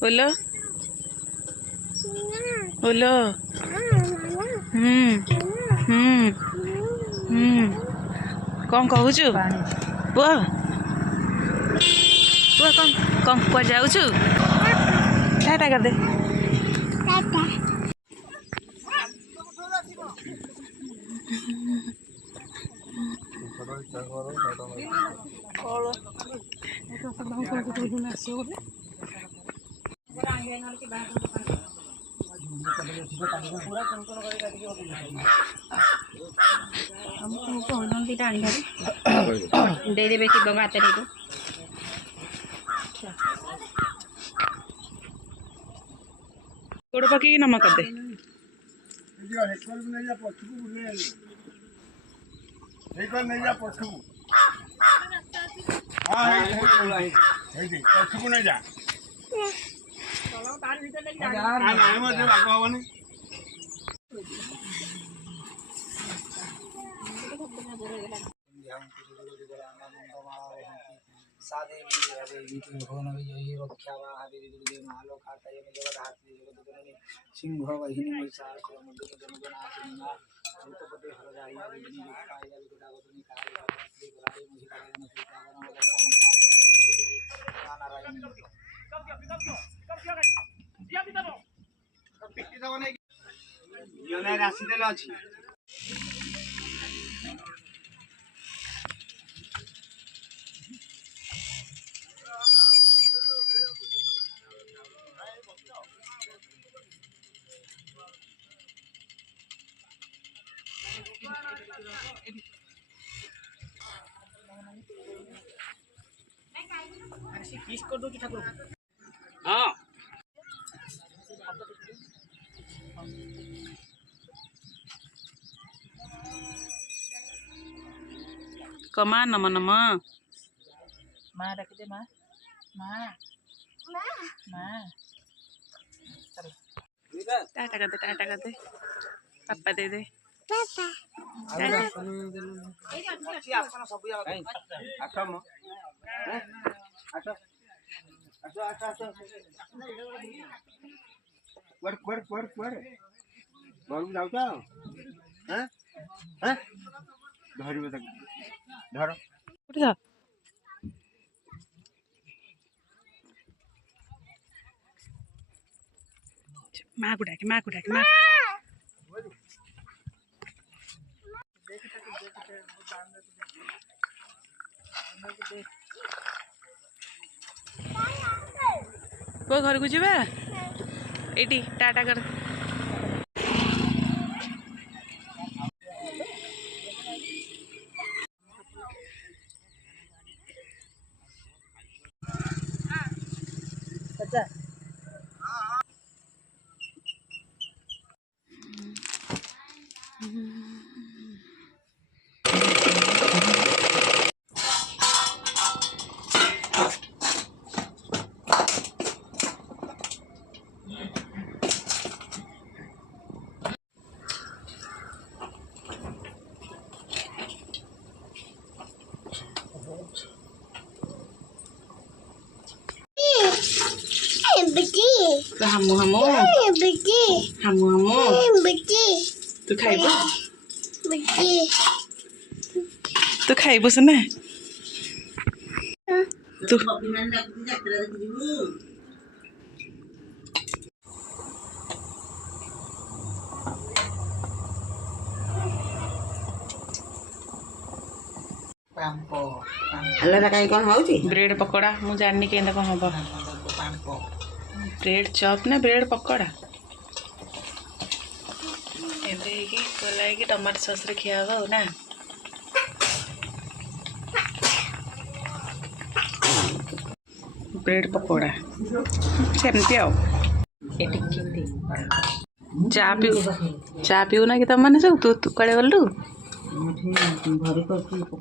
बोलो बोलो। कौन कहूचु पुआ पुआ कौन कौन कुआ जाऊचु टाटा कर दे। दे देवे कि बात गोड़ पकी नमक कर दे। सिंह वहिनी राशि देला अछि। हाँ कमा नम नम माँ रख दे माँ माँ माँ टाटा कर दे टाटा कर दे पापा दे दे माँ को डाके माँ को डाके माँ वो घर को जीवा एटी टाटा कर तो हमू हमू हमू हमू तू खाइबू तू खाइबू सुना तू ହେଲେ କାଇଁ କ'ଣ ହଉଛି ब्रेड पकोड़ा मु जाननी के कौन हम ब्रेड चॉप ना ब्रेड पकोड़ा एमती टमाटो सॉस रे खिया हो ना ब्रेड पकोड़ा सेमती आओ चा पीऊ ना कि तुम मैंने सब तू कड़े गलु ଘରେ କରିଥିଲି